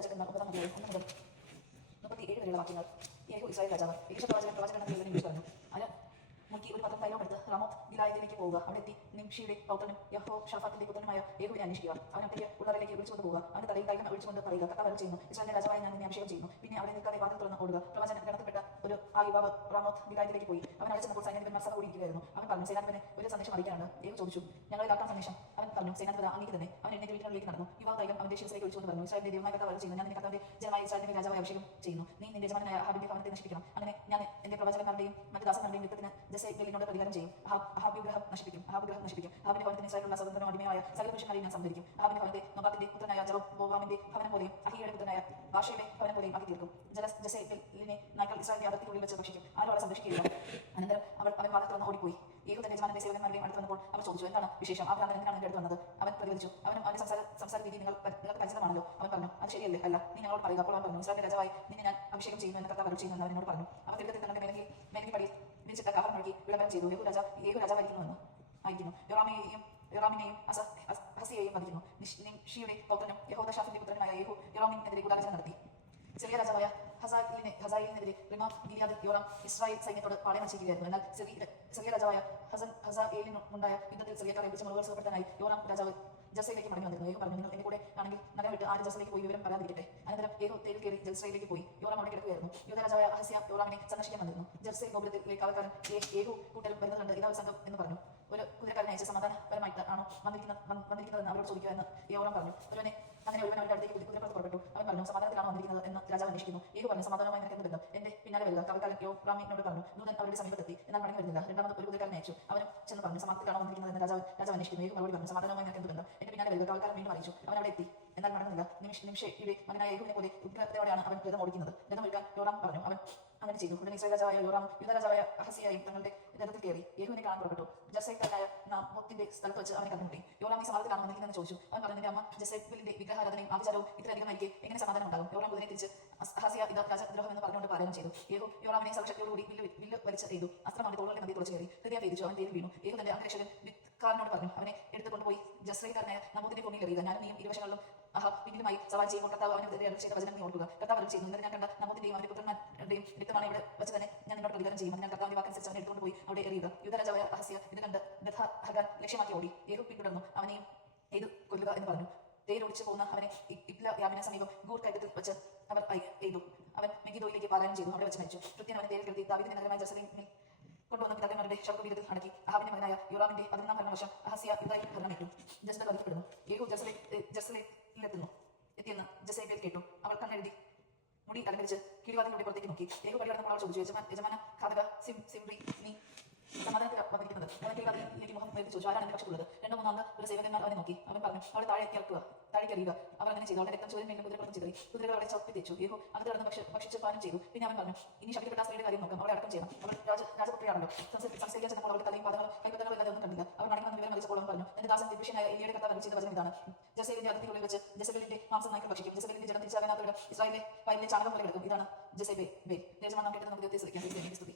ರಾಜಕಾರಣ ಪ್ರಧಾನಿ ಅನ್ನೊಂದು ನಮ್ಮ ಏಳು ವೇಳೆ ವಾಕ್ಯಗಳು ಏಳು ಇಸ್ರಾಯೇಲ್ ರಾಜ ವಿಕೇಶ ಪ್ರವಾಚನ ಪ್ರವಾಚಕನ തൈലം എടുത്ത് റമോത്ത് ഗിലായതിലേക്ക് പോവുക. അവിടെ എത്തി നിംഷിയുടെ പൗത്രനും യഹോ ഷാഫാത്തിന്റെ പുത്രനുമായ യേഹുവിനെ അന്വേഷിക്കുക. അവൻ ഒറ്റയ്ക്ക് ഉള്ളവരിലേക്ക് വിളിച്ചുകൊണ്ട് പോവുക അവന്റെ തലയിൽ തൈലം ഒഴിച്ചുകൊണ്ട് പറയുക വരൽ ചെയ്യുന്നു. ഇസ്രായേലിന്റെ രാജാവായി ഞാൻ നിന്നെ അഭിഷേകം ചെയ്യുന്നു. പിന്നെ അവിടെ നിൽക്കാതെ വാതിൽ തുറന്ന് ഓടുക. പ്രവാചകൻ കടത്തപ്പെട്ട ഒരു ആ യുവാവ് റാമോത്ത് ഗിലായതിലേക്ക് പോയി. അവൻ അടിച്ചപ്പോൾ സൈന്യാധിപന്മാർ സഭ കൂടിയിരിക്കുകയായിരുന്നു. അവൻ പറഞ്ഞു സേനാധിപനെ ഒരു സന്ദേശം അറിയിക്കാണ് യേഹു ചോദിച്ചു ഞങ്ങളിൽ ആക്കാൻ സന്ദേശം? അവൻ പറഞ്ഞു സേനാധിപത അങ്ങേക്ക് തന്നെ. അവൻ എന്നെ വീട്ടിനുള്ളിലേക്ക് നടന്നു. യുവാവ് തൈലം അവന്റെ ശിരസിലേക്ക് ഒഴിച്ചുകൊണ്ട് പറഞ്ഞു ഇസ്രായേലിന്റെ ദൈവമായ കഥ വരൽ ചെയ്യുന്നു. ഞാൻ നിന്നെ കഥാവിന്റെ ജനമായ ഇസ്രായേലിന്റെ രാജാവായി അഭിഷേകം ചെയ്യുന്നു. നീ നിന്റെ യജമാനായ ഹാബിന്റെ ഭവനത്തെ നശിപ്പിക്കണം. അങ്ങനെ ഞാൻ എന്റെ പ്രവചകന്മാരുടെയും മറ്റു ദാസന്മാരുടെയും യുദ്ധത്തിന് ജസേലിനോട് പ്രതികാരം ചെയ്യും. അഹാബിഗ്രഹം നശിപ്പിക്കും. അഹാബിഗ്രഹം നശിപ്പിക്കും. അഹാബിന്റെ ഭവനത്തിന് ഇസ്രായേലുള്ള സ്വതന്ത്രം അടിമയായ സകല പുരുഷന്മാരെയും ഞാൻ സംഭരിക്കും അഹാബിന്റെ ഭവനത്തെ നൊബാത്തിന്റെ പുത്രനായ ജറോബോവാമിന്റെ ഭവനം പോലെയും അഹിയുടെ പുത്രനായ ഭാഷയുടെ ഭവനം പോലെയും ആക്കി തീർക്കും. ജല ജസേലിനെ നായ്ക്കൾ ഇസ്രായേലിന്റെ അതിർത്തിക്കുള്ളിൽ വെച്ച് ഭക്ഷിക്കും. ആരും അവളെ സംരക്ഷിക്കുകയില്ല അനന്തരം അവൾ അവൻ വാദത്തിൽ വന്ന് ഓടിപ്പോയി. യേഹു തന്റെ യജമാനന്റെ സേവകന്മാരുടെയും അടുത്ത് വന്നപ്പോൾ അവർ ചോദിച്ചു എന്താണ് വിശേഷം? ആ ഭ്രാന്തൻ എന്തിനാണ് എന്റെ അടുത്ത് വന്നത്? അവൻ പ്രതികരിച്ചു. അവനും അവന്റെ സംസാര സംസാര രീതി നിങ്ങൾ നിങ്ങൾക്ക് പരിചിതമാണല്ലോ. അവൻ പറഞ്ഞു അത് ശരിയല്ലേ? അല്ല നീ ഞങ്ങളോട് പറയുക. അപ്പോൾ അവൻ പറഞ്ഞു ഇസ്രായേലിന്റെ രാജാവായി നിന്നെ ഞാൻ അഭിഷേകം ചെയ്യുന്നു എന്ന് കർത്താവ് ചെയ്യുന്നു എന്ന് അവനോട് പറഞ്ഞു. അവൻ തിരുത്തത്തിൽ തങ്ങളുടെ മേലങ്കിൽ മേലക്കി പടി വിരിച്ചിട്ട് കവർ നൽകി വിളംബരം ചെയ്തു യഹു രാജാ യേഹു രാജാവായിരിക്കുന്നുവെന്ന് ആയിരിക്കുന്നു യോറാമയെയും യോറാമിനെയും അസ അസ- ഹസിയെയും വധിക്കുന്നു നിംഷിയുടെ പൗത്രനും യഹോദ ഷാഫിന്റെ പുത്രനുമായ യഹു യോറാമിനെതിരെ ഗൂഢാലോചന നടത്തി ചെറിയ രാജാവായ ഹസായിലിനെ ഹസായിലിനെതിരെ റിമാത്ത് ഗിലിയാദ് യോറാം ഇസ്രായേൽ സൈന്യത്തോട് പാളയം ചെയ്യുകയായിരുന്നു എന്നാൽ ചെറിയ ചെറിയ രാജാവായ ഹസൻ ഹസായേലിനുണ്ടായ യുദ്ധത്തിൽ ചെറിയക്കാരെ വിളിച്ച് മുഴുവൻ സുഖപ്പെടുത്താനായി യോറാം രാജാവ് ജസയിലേക്ക് മടങ്ങി വന്നിരുന്നു യേഹു പറഞ്ഞു നിങ്ങൾ എന്റെ കൂടെ ആണെങ്കിൽ നഗരം വിട്ട് ആരും ജസയിലേക്ക് പോയി വിവരം പറയാതിരിക്കട്ടെ. അനന്തരം യേഹു തേരിൽ കയറി ജൽസയിലേക്ക് പോയി. യോറാം അവിടെ കിടക്കുകയായിരുന്നു. യുദ്ധരാജായ അഹസ്യ യോറാമിനെ സന്ദർശിക്കാൻ വന്നിരുന്നു. ജൽസയിൽ ഗോപുരത്തിലേക്ക് ആൾക്കാരൻ യേഹു കൂട്ടരും വരുന്നുണ്ട്. ഇതാ സംഘം എന്ന് പറഞ്ഞു. ഒരു കുതിരക്കാരനെ അയച്ച് സമാധാനപരമായിട്ട് ആണോ വന്നിരിക്കുന്ന വന്നിരിക്കുന്നത് വന്നിരിക്കുന്നതെന്ന് അവരോട് ചോദിക്കുക എന്ന് യോറാം പറഞ്ഞു. ഒരുവനെ അങ്ങനെ ഒരുവൻ അവരുടെ അടുത്തേക്ക് കുതി- കുതിരപ്പുറത്ത് പുറപ്പെട്ടു. അവൻ പറഞ്ഞു സമാധാനത്തിലാണോ വന്നിരിക്കുന്നത്? എന്ന് രാജാവ് അന്വേഷിക്കുന്നു. യേഹു പറഞ്ഞു സമാധാനമായി നിനക്ക് എന്ത് ബന്ധം എന്റെ പിന്നാലെ വരിക. കവികാലൻ യോറാമിനോട് പറഞ്ഞു ദൂതൻ അവരുടെ സമീപത്തെത്തി. എന്നാൽ മടങ്ങി വരുന്നില്ല. രണ്ടാമത് ഒരു കുതിരക്കാരനെ അയച്ചു. അവനും ചെന്ന് പറഞ്ഞു സമാധാനത്തിലാണോ വന്നിരിക്കുന്നത്? എന്ന് രാജാവ് രാജാവ് അന്വേഷിക്കുന്നു. യേഹു മറുപടി പറഞ്ഞു സമാധാനമായി നിനക്ക് എന്ത് ബന്ധം എന്റെ പിന്നാലെ വരിക. കവികാലൻ വീണ്ടും അറിയിച്ചു അവൻ അവിടെ എത്തി. എന്നാൽ മടങ്ങുന്നില്ല. നിമിഷ നിമിഷയുടെ മകനായ യേഹുവിനെ പോലെ ഉഗ്രതയോടെയാണ് അവൻ രഥം ഓടിക്കുന്നത്. രഥം എടുക്കാൻ യോറാം പറഞ്ഞു അവൻ അങ്ങനെ ചെയ്തു. ഉടനെ ഇസ്രായേൽ രാജാവായ യോറാം യുദ്ധരാജാവായ അഹസിയായും തങ്ങളുടെ രഥത്തിൽ കയറി. യേഹുവിനെ കാണാൻ പുറപ്പെട്ടു. ജസൈക്കാരനായ നാമത്തിന്റെ സ്ഥലത്ത് വെച്ച് അവനെ കണ്ടുമുട്ടി. യോളാം ഈ സമാധാനത്തിലാണ് വന്നിരിക്കുന്നതെന്ന് ചോദിച്ചു. അവൻ പറഞ്ഞു നിന്റെ അമ്മ ജസൈബിലിന്റെ വിഗ്രഹാരാധനയും ആചാരവും ഇത്രയധികം എനിക്ക് എങ്ങനെ സമാധാനം ഉണ്ടാകും? യോളാം കുതിരെ തിരിച്ച് അസ്ഹാസിയ ഇത് എന്ന് പറഞ്ഞുകൊണ്ട് പാരായണം ചെയ്തു. യേഹു യോളാമിനെ സർവശക്തിയോടുകൂടി വില്ല് വില്ല് വലിച്ച ചെയ്തു. അസ്ത്രം അവന്റെ തോളുകളുടെ നദി തുറച്ചു കയറി ഹൃദയം വേദിച്ചു അവൻ തേരി വീണു. യേഹു തന്റെ അംഗരക്ഷകൻ വിത്കാരനോട് പറഞ്ഞു അവനെ എടുത്തു കൊണ്ടുപോയി ജസ്രൈക്കാരനായ നമ്മുടെ ഭൂമിയിൽ എറിയുക. ഞാനും നീയും ഇരുവശങ്ങളിലും ആഹ പിന്നിലുമായി സവാൽ ചെയ്യുമ്പോൾ കർത്താവ് അവന് ചെയ്ത വചനം നീ ഓർക്കുക. കർത്താവ് അരുൾ ചെയ്യുന്നു. ഞാൻ കണ്ട നമൂത്തിന്റെയും അവന്റെ പുത്രന്മാരുടെയും വ്യക്തമാണ് ഇവിടെ വെച്ച് തന്നെ ഞാൻ നിന്നോട് പ്രതികാരം ചെയ്യും അതിനാൽ കർത്താവിന്റെ വാക്കനുസരിച്ച് അവനെ എടുത്തുകൊണ്ട് പോയി അവിടെ എറിയുക. യുദ്ധരാജാവായ അഹസ്യ ഇത് കണ്ട് ബഥ ഹഗാൻ ലക്ഷ്യമാക്കി ഓടി. ഏഹു പിന്തുടർന്നു. അവനെയും ചെയ്തു കൊല്ലുക എന്ന് പറഞ്ഞു. തേരൊടിച്ചു പോകുന്ന അവനെ ഇപ്ല യാമിന് സമീപം ഗൂർ കയറ്റത്തിൽ വെച്ച് അവർ എയ്തു. അവൻ മെഗിദോയിലേക്ക് പാരായണം ചെയ്തു. അവിടെ വെച്ച് മരിച്ചു. കൃത്യം അവൻ തേരിൽ കരുതി ദാവിദിന്റെ നഗരമായ ജസലിമിൽ കൊണ്ടുവന്ന പിതാക്കന്മാരുടെ ശവകുടീരത്തിൽ അടക്കി അഹാബിന്റെ മകനായ യുറാമിന്റെ പതിനൊന്നാം ഭരണവർഷം അഹസ്യ യുദ്ധായി ഭരണമേറ്റു. ജസല വധിക്കപ്പെടുന്നു. യേഹു ജസലെ ജസലയിലെത്തുന്നു എത്തിയെന്ന് ജസൈബേൽ കേട്ടു. അവൾ കണ്ണെഴുതി. മുടി അലങ്കരിച്ച് കിഴിവാതിലൂടെ പുറത്തേക്ക് നോക്കി. ഏക പടി കടന്നപ്പോൾ അവൾ ചോദിച്ചു. യജമാൻ യജമാന ഖാദക സിം സിംറി നീ സമാധാനത്തിൽ ഒരു നോക്കി അവൻ പറഞ്ഞു പിന്നെ പറഞ്ഞു ഇനി നോക്കാം ചെയ്യണം ഇതാണ് വെച്ച് ഭക്ഷിക്കും ജസബലിന്റെ ജലം ചാണകം പോലെ കിടക്കും ഇതാണ് ജസേബെ ബേ യജമാനം കേട്ടത് നമുക്ക് സ്തുതി